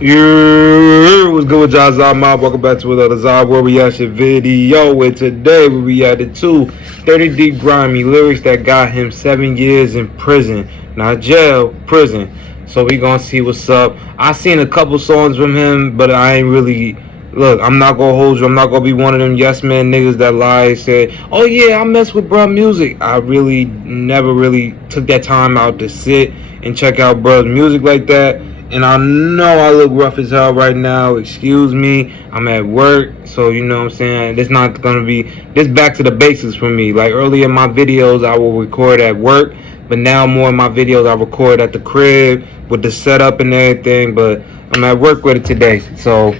Yeah, what's good with y'all? Zahir. Welcome back to another Zahir reaction video. And today we reacted to 30 Deep Grimeyy lyrics that got him 7 years in prison. Not jail, prison. So we gonna see what's up. I seen a couple songs from him, but I ain't really. Look, I'm not gonna hold you. I'm not gonna be one of them yes man niggas that lie and say, oh yeah, I mess with bruh music. I really never really took that time out to sit and check out bruh's music like that. And I know I look rough as hell right now. Excuse me. I'm at work. So, you know what I'm saying? This not going to be... This back to the basics for me. Like, earlier in my videos, I will record at work. But now more of my videos, I record at the crib with the setup and everything. But I'm at work with it today. So,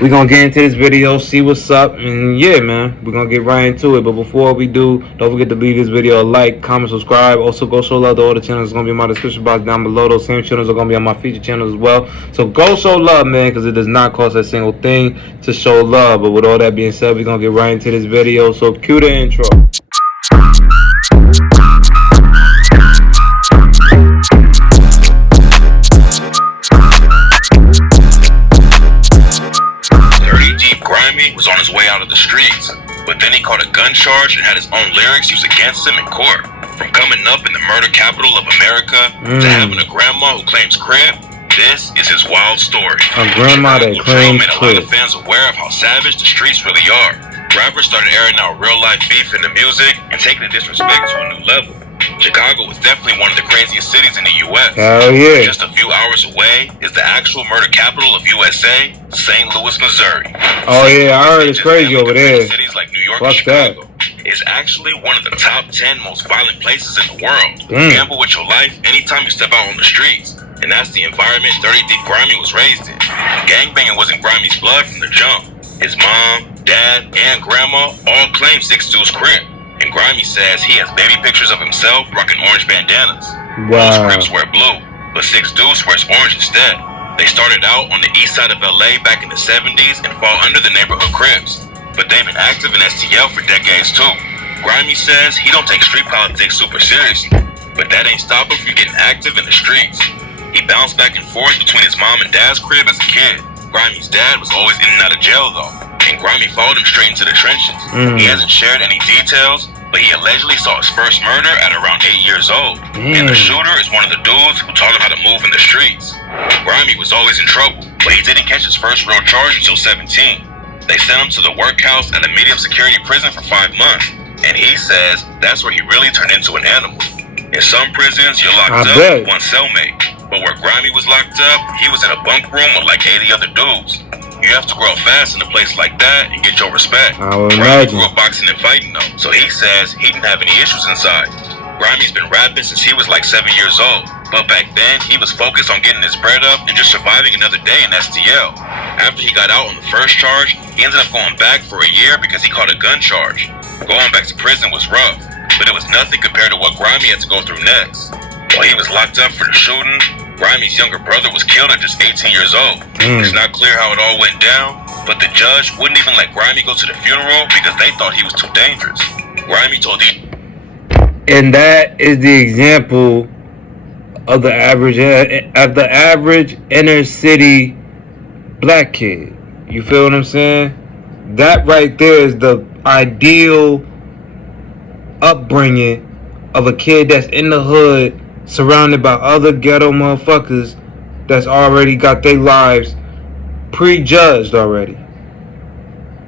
we're going to get into this video, see what's up. And yeah, man, we're going to get right into it. But before we do, don't forget to leave this video a like, comment, subscribe. Also, go show love to all the channels. It's going to be in my description box down below. Those same channels are going to be on my feature channels as well. So go show love, man, because it does not cost a single thing to show love. But with all that being said, we're going to get right into this video. So cue the intro. Grimeyy was on his way out of the streets, but then he caught a gun charge and had his own lyrics used against him in court. From coming up in the murder capital of America to having a grandma who claims crib, this is his wild story. A grandma that claims crib. Made a lot of fans aware of how savage the streets really are. Rappers started airing out real-life beef in the music and taking the disrespect to a new level. Chicago was definitely one of the craziest cities in the U.S. Hell yeah. Just a few hours away is the actual murder capital of USA, St. Louis, Missouri. Oh yeah, I heard it's crazy over there. Cities like New York and Chicago is actually one of the top 10 most violent places in the world. Gamble with your life anytime you step out on the streets. And that's the environment 30 Deep Grimeyy was raised in. Gangbanging was in Grimey's blood from the jump. His mom, dad, and grandma all claim 6 Deuce crib. And Grimeyy says he has baby pictures of himself rocking orange bandanas. Most Crips wear blue, but 6 Deuce wears orange instead. They started out on the east side of LA back in the 70s and fall under the neighborhood Crips. But they've been active in STL for decades too. Grimeyy says he don't take street politics super seriously, but that ain't stop him from getting active in the streets. He bounced back and forth between his mom and dad's crib as a kid. Grimey's dad was always in and out of jail though, and Grimeyy followed him straight into the trenches. He hasn't shared any details, but he allegedly saw his first murder at around 8 years old. And the shooter is one of the dudes who taught him how to move in the streets. Grimeyy was always in trouble, but he didn't catch his first real charge until 17. They sent him to the workhouse at a medium security prison for 5 months, and he says that's where he really turned into an animal. In some prisons, you're locked up with one cellmate, but where Grimeyy was locked up, he was in a bunk room with like 80 other dudes. You have to grow up fast in a place like that and get your respect. Grimeyy grew up boxing and fighting though, so he says he didn't have any issues inside. Grimey's been rapping since he was like 7 years old, but back then he was focused on getting his bread up and just surviving another day in STL. After he got out on the first charge, he ended up going back for a year because he caught a gun charge. Going back to prison was rough, but it was nothing compared to what Grimeyy had to go through next. While he was locked up for the shooting, Grimey's younger brother was killed at just 18 years old. It's not clear how it all went down, but the judge wouldn't even let Grimeyy go to the funeral because they thought he was too dangerous. Grimeyy told the... And that is the example of the average inner city black kid. You feel what I'm saying? That right there is the ideal upbringing of a kid that's in the hood, surrounded by other ghetto motherfuckers that's already got their lives prejudged already.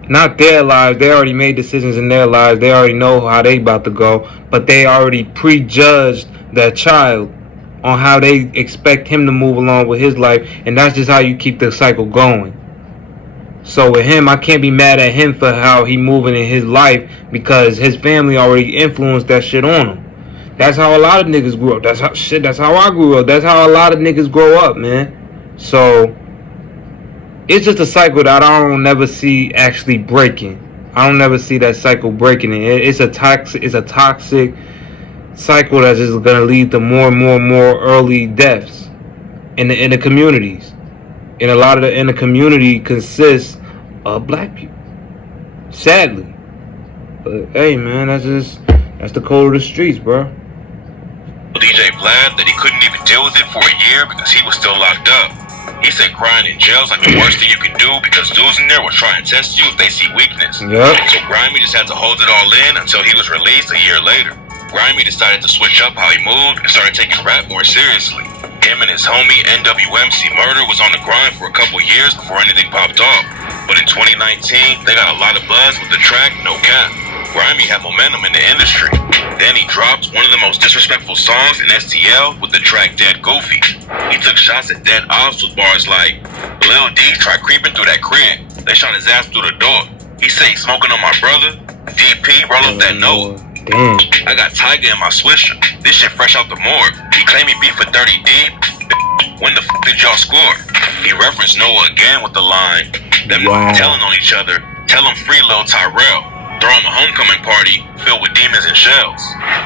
Not their lives, they already made decisions in their lives, they already know how they about to go, but they already prejudged that child on how they expect him to move along with his life, and that's just how you keep the cycle going. So with him, I can't be mad at him for how he moving in his life because his family already influenced that shit on him. That's how a lot of niggas grew up. That's how I grew up. That's how a lot of niggas grow up, man. So it's just a cycle that I don't never see actually breaking. I don't never see that cycle breaking. It's a toxic cycle that's just gonna lead to more and more early deaths in the communities. And a lot of the community consists of black people. Sadly. But hey man, that's the code of the streets, bro. DJ Vlad that he couldn't even deal with it for a year because he was still locked up. He said crying in jail is like the worst thing you can do because dudes in there will try and test you if they see weakness. Yep. So Grimeyy just had to hold it all in until he was released a year later. Grimeyy decided to switch up how he moved and started taking rap more seriously. Him and his homie NWMC Murder was on the grind for a couple years before anything popped off. But in 2019, they got a lot of buzz with the track No Cap. Grimeyy had momentum in the industry. Then he dropped one of the most disrespectful songs in STL with the track Dead Goofy. He took shots at dead ops with bars like, Lil D tried creeping through that crib. They shot his ass through the door. He said he's smoking on my brother. DP, roll up that note. Damn. I got Tiger in my swisher. This shit fresh out the morgue. He claimed he beat for 30 deep. When the did y'all score? He referenced Noah again with the line, them telling on each other, tell him free Lil Tyrell. Throw him a homecoming party filled with demons and shells.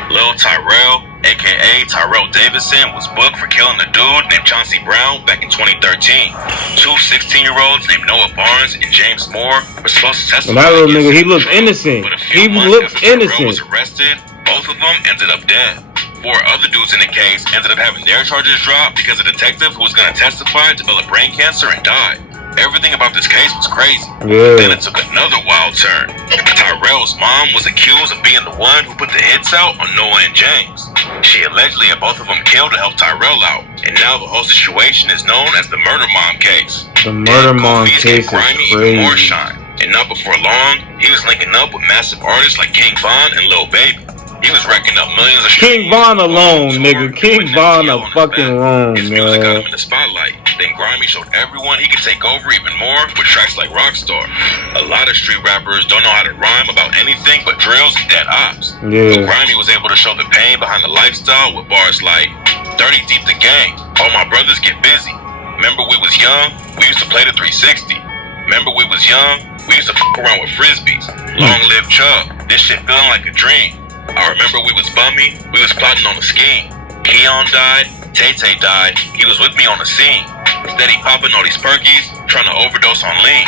Lil Tyrell, aka Tyrell Davidson, was booked for killing a dude named Chauncey Brown back in 2013. Two 16-year-olds named Noah Barnes and James Moore were supposed to testify. That little nigga, he looks innocent. He looks innocent. Was arrested. Both of them ended up dead. 4 other dudes in the case ended up having their charges dropped because a detective who was going to testify developed brain cancer and died. Everything about this case was crazy. Yeah. Then it took another wild turn. Tyrell's mom was accused of being the one who put the hits out on Noah and James. She allegedly had both of them killed to help Tyrell out. And now the whole situation is known as the Murder Mom case. The Murder Mom case is Grimeyy crazy. Even more shine. And not before long, he was linking up with massive artists like King Von and Lil Baby. He was racking up millions of King Von alone, nigga. King Von a fucking alone, His music got man. him in the spotlight. Then Grimeyy showed everyone he could take over even more with tracks like Rockstar. A lot of street rappers don't know how to rhyme about anything but drills and dead ops. Yeah. But Grimeyy was able to show the pain behind the lifestyle with bars like 30 deep the gang, all my brothers get busy. Remember we was young, we used to play the 360. Remember we was young, we used to fuck around with frisbees. Long live Chubb, this shit feeling like a dream. I remember we was bummy, we was plotting on a scheme. Keon died, Tay-Tay died, he was with me on the scene. Steady popping all these perkies, trying to overdose on lean.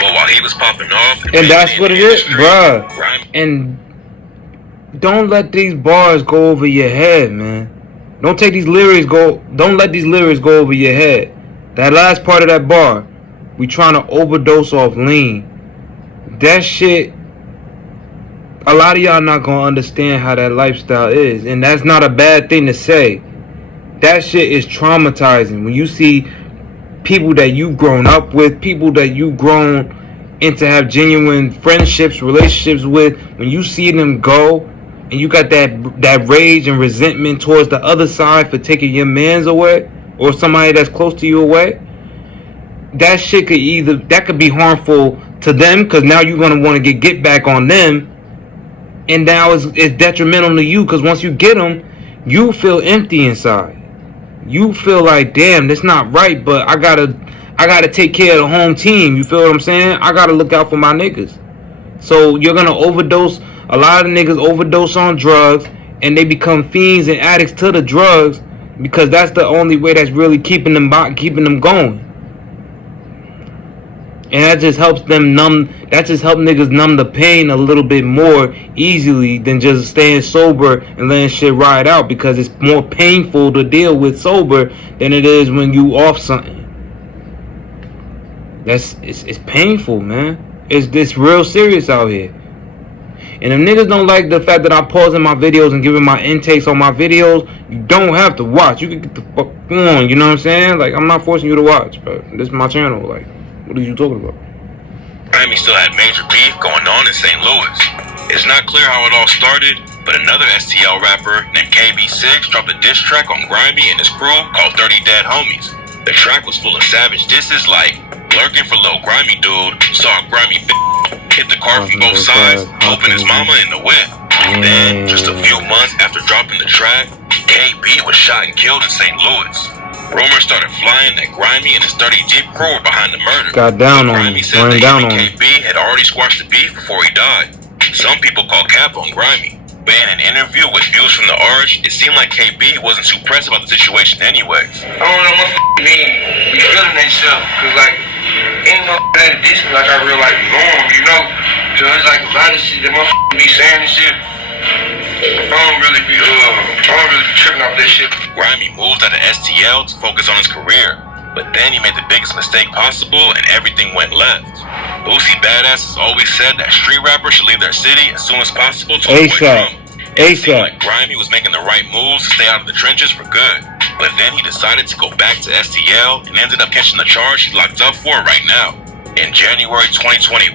But while he was popping off... And that's what it is, bruh. And don't let these bars go over your head, man. Don't let these lyrics go over your head. That last part of that bar, we trying to overdose off lean. That shit... A lot of y'all not gonna understand how that lifestyle is, and that's not a bad thing to say. That shit is traumatizing when you see people that you've grown up with, people that you've grown into have genuine friendships, relationships with. When you see them go, and you got that rage and resentment towards the other side for taking your mans away or somebody that's close to you away, that shit could be harmful to them because now you're gonna want to get back on them. And now it's detrimental to you because once you get them, you feel empty inside. You feel like, damn, that's not right, but I gotta take care of the home team. You feel what I'm saying? I gotta look out for my niggas. So you're gonna overdose. A lot of niggas overdose on drugs, and they become fiends and addicts to the drugs because that's the only way that's really keeping them going. And that just helps them niggas numb the pain a little bit more easily than just staying sober and letting shit ride out, because it's more painful to deal with sober than it is when you off something. It's painful, man. It's real serious out here. And if niggas don't like the fact that I'm pausing my videos and giving my intakes on my videos, you don't have to watch. You can get the fuck on, you know what I'm saying? Like, I'm not forcing you to watch, bro. This is my channel, like. What are you talking about? Grimeyy still had major beef going on in St. Louis. It's not clear how it all started, but another STL rapper named KB6 dropped a diss track on Grimeyy and his crew called 30 Dead Homies. The track was full of savage disses like, lurking for Lil Grimeyy dude, saw a Grimeyy hit the car from both sides, hoping his mama in the whip. Then, just a few months after dropping the track, KB was shot and killed in St. Louis. Rumors started flying that Grimeyy and his 30 Deep crew were behind the murder. Got down on him. Grimeyy said that he and KB had already squashed the beef before he died. Some people call cap on Grimeyy, but in an interview with Views from the Arch, it seemed like KB wasn't too pressed about the situation anyways. I don't know, my be feeling that shit, cause like, ain't no that decent like I real like norm, you know? So it's like a lot of shit that my be saying and shit. I don't really be tripping off that shit. Grimeyy moved out of STL to focus on his career. But then he made the biggest mistake possible and everything went left. Boosie Badass has always said that street rappers should leave their city as soon as possible to avoid drama. It seemed like Grimeyy was making the right moves to stay out of the trenches for good. But then he decided to go back to STL and ended up catching the charge he's locked up for right now. In January 2021,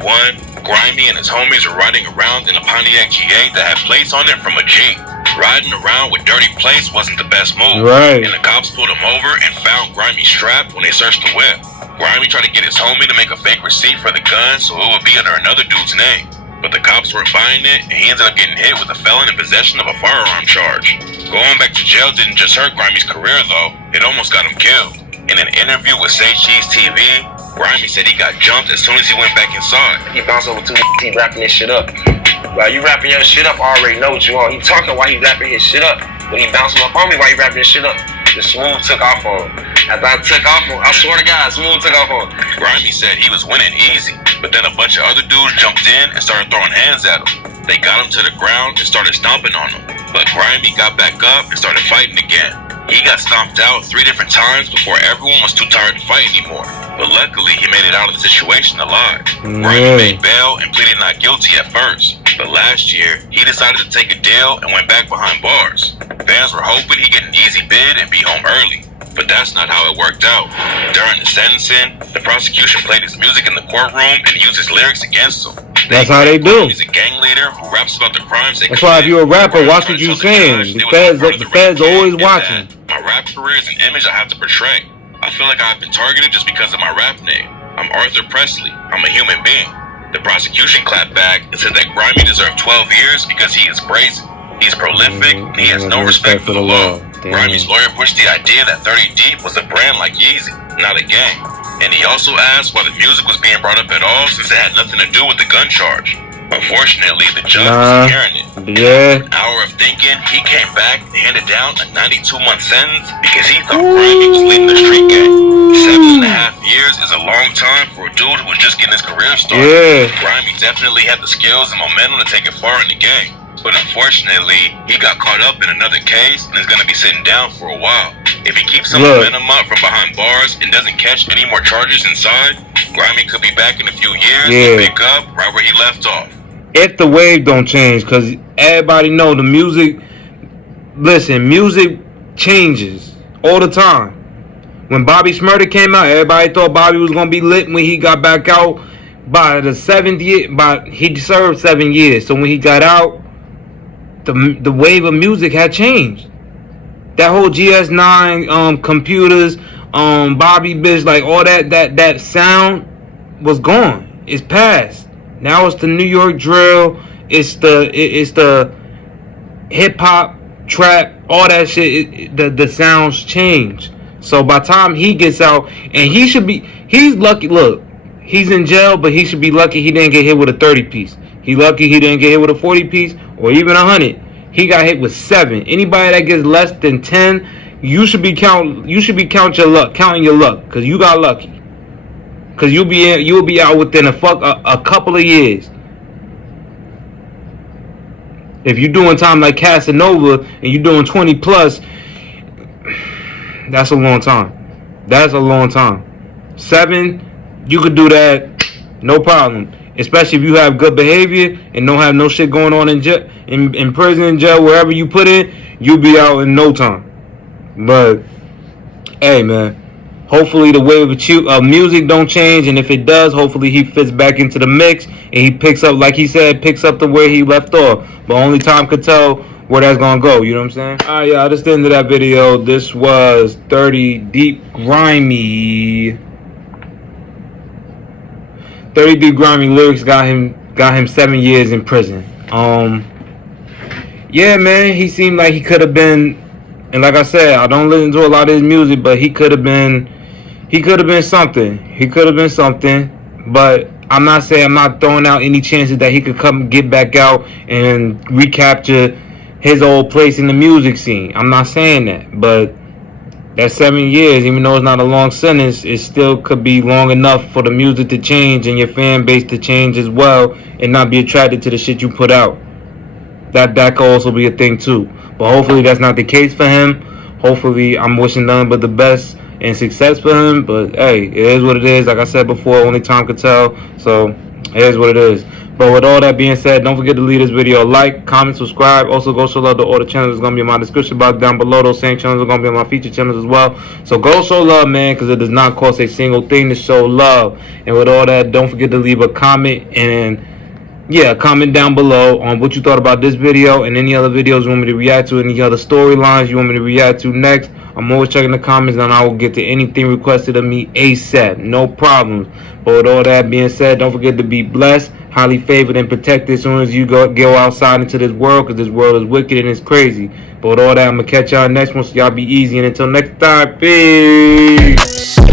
Grimeyy and his homies were riding around in a Pontiac G8 that had plates on it from a Jeep. Riding around with dirty plates wasn't the best move, and the cops pulled him over and found Grimeyy strapped when they searched the whip. Grimeyy tried to get his homie to make a fake receipt for the gun so it would be under another dude's name. But the cops weren't buying it, and he ended up getting hit with a felon in possession of a firearm charge. Going back to jail didn't just hurt Grimeyy's career though, it almost got him killed. In an interview with Say Cheese TV, Grimeyy said he got jumped as soon as he went back inside. He bounced over 2 he rapping this shit up. While you rapping your shit up, I already know what you want. He talking while he rapping his shit up. But he bouncing up on me while he rapping his shit up. The Smooth took off on him. After I took off on him, I swear to God, Smooth took off on him. Grimeyy said he was winning easy, but then a bunch of other dudes jumped in and started throwing hands at him. They got him to the ground and started stomping on him. But Grimeyy got back up and started fighting again. He got stomped out 3 different times before everyone was too tired to fight anymore. But luckily, he made it out of the situation alive. Grimeyy made bail and pleaded not guilty at first. But last year, he decided to take a deal and went back behind bars. Fans were hoping he'd get an easy bid and be home early. But that's not how it worked out. During the sentencing, the prosecution played his music in the courtroom and used his lyrics against him. That's how they do. He's a gang leader who raps about the crimes they That's why if you're a rapper, watch what you're saying. The feds are always watching. My rap career is an image I have to portray. I feel like I've been targeted just because of my rap name. I'm Arthur Presley. I'm a human being. The prosecution clapped back and said that Grimeyy deserved 12 years because he is brazen. He's prolific and he has no respect for the law. Grimey's lawyer pushed the idea that 30 Deep was a brand like Yeezy, not a gang. And he also asked why the music was being brought up at all since it had nothing to do with the gun charge. Unfortunately, the judge wasn't hearing it. After an hour of thinking, he came back and handed down a 92-month sentence because he thought Grimeyy was leading the street gang. 7.5 years is a long time for a dude who was just getting his career started. Grimeyy definitely had the skills and momentum to take it far in the game. But unfortunately, he got caught up in another case and is going to be sitting down for a while. If he keeps some momentum up from behind bars and doesn't catch any more charges inside, Grimeyy could be back in a few years and pick up right where he left off. If the wave don't change, because everybody know the music, listen, music changes all the time. When Bobby Shmurda came out, everybody thought Bobby was going to be lit when he got back out. By the 7th year, he served 7 years. So when he got out, the wave of music had changed. That whole GS9 computers, Bobby bitch, like all that sound was gone. It's past. Now it's the New York drill. It's the hip hop, trap, all that shit. The sounds change. So by the time he gets out, and he's lucky. Look, he's in jail, but he should be lucky he didn't get hit with a 30 piece. He lucky he didn't get hit with a 40 piece or even 100. He got hit with 7. Anybody that gets less than 10, you should be counting your luck, because you got lucky. Because you'll be out within a couple of years. If you're doing time like Casanova and you're doing 20 plus, that's a long time. That's a long time. 7, you could do that, no problem. Especially if you have good behavior and don't have no shit going on in jail, in prison, jail, wherever you put it, you'll be out in no time. But hey, man. Hopefully the wave of music don't change, and if it does, hopefully he fits back into the mix and he picks up, like he said, picks up to where he left off. But only time could tell where that's gonna go. You know what I'm saying? All right, y'all. That's the end of that video. This was 30 Deep Grimeyy. 30 Deep Grimeyy lyrics got him 7 years in prison. Yeah, man. He seemed like he could have been. And like I said, I don't listen to a lot of his music, but he could have been something. He could have been something. But I'm not throwing out any chances that he could come get back out and recapture his old place in the music scene. I'm not saying that. But that 7 years, even though it's not a long sentence, it still could be long enough for the music to change and your fan base to change as well and not be attracted to the shit you put out. That could also be a thing too. But hopefully that's not the case for him. Hopefully, I'm wishing nothing but the best and success for him. But hey, it is what it is. Like I said before, only time could tell. So it is what it is. But with all that being said, don't forget to leave this video a like, comment, subscribe. Also, go show love to all the channels that's going to be in my description box down below. Those same channels are going to be on my feature channels as well. So go show love, man, because it does not cost a single thing to show love. And with all that, don't forget to leave a comment and yeah, comment down below on what you thought about this video and any other videos you want me to react to, any other storylines you want me to react to next. I'm always checking the comments and I will get to anything requested of me ASAP. No problems. But with all that being said, don't forget to be blessed, highly favored, and protected as soon as you go outside into this world, because this world is wicked and it's crazy. But with all that, I'm going to catch y'all next one, so y'all be easy. And until next time, peace.